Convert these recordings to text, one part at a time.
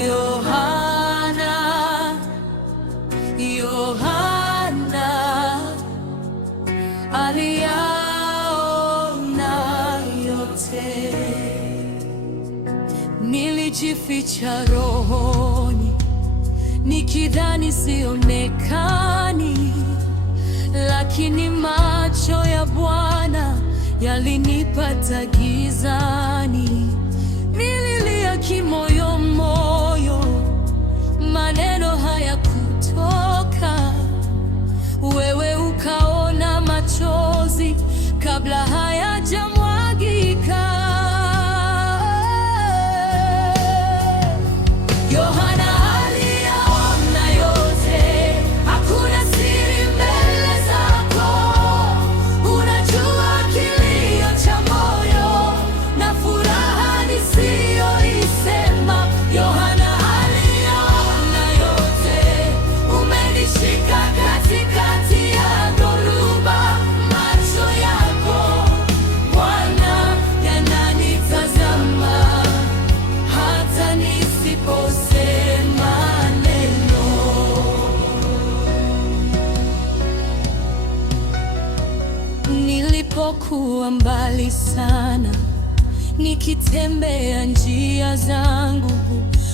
Yohana, Yohana aliyaona yote. Nilijificha rohoni nikidhani sionekani, lakini macho ya Bwana yalinipata gizani. Nililia kimoyomoyo, maneno hayakutoka. Wewe ukaona machozi kabla hayajamwagika. Yohana aliyaona yote, hakuna siri mbele zako. Unajua kilio cha moyo na furaha nisiyoisema. Yohana aliyaona yote, umenishika katikati ya dhoruba. Macho yako Bwana yananitazama hata nisiposema neno. Nilipokuwa mbali sana, nikitembea njia zangu,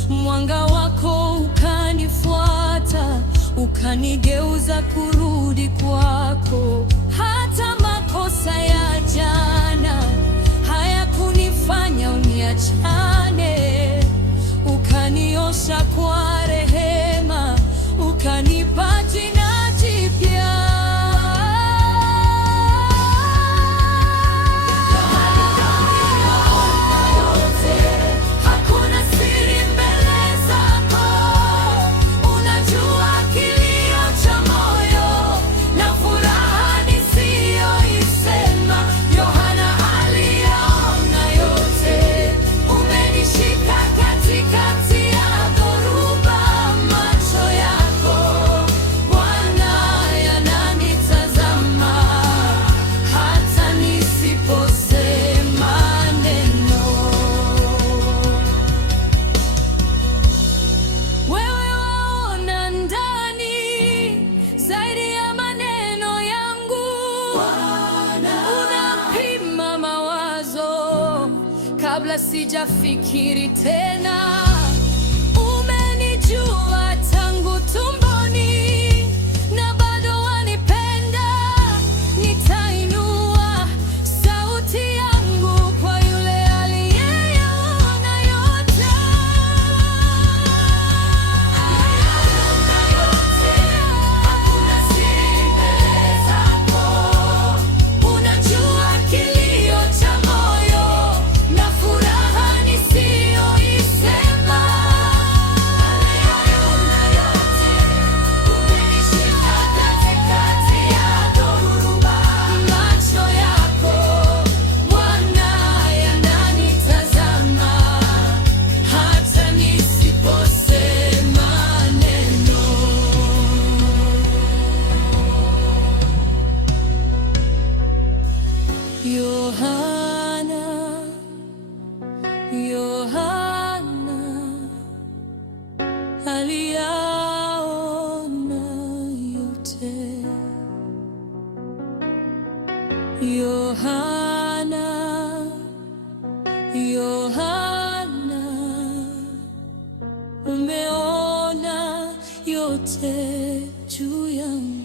mwanga wako ukanifuata, ukanigeuza kurudi kwako. Hata makosa ya jana hayakunifanya uniachane. Ukaniosha kwa rehema, ukanipa jina jipya. Hakuna siri mbele zako. Unajua kilio cha moyo na furaha nisiyoisema. Yohana aliyaona yote, umenishika katikati ya dhoruba. Macho yako Bwana yananitazama hata nisiposema neno. Wewe waona ndani zaidi ya maneno yangu. Unapima mawazo kabla sijafikiri tena. Umenijua tangu tumboni na bado wanipenda. Nitainua sauti yangu kwa yule aliyeyaona yote. Hakuna siri mbele zako. Unajua kilio cha moyo na furaha nisiyoisema. Aliyaona yote, umenishika katikati ya dhoruba. Macho yako Bwana yananitazama hata nisiposema neno. Yohana, Yohana aliyaona yote. Yohana, Yohana umeona yote juu yangu.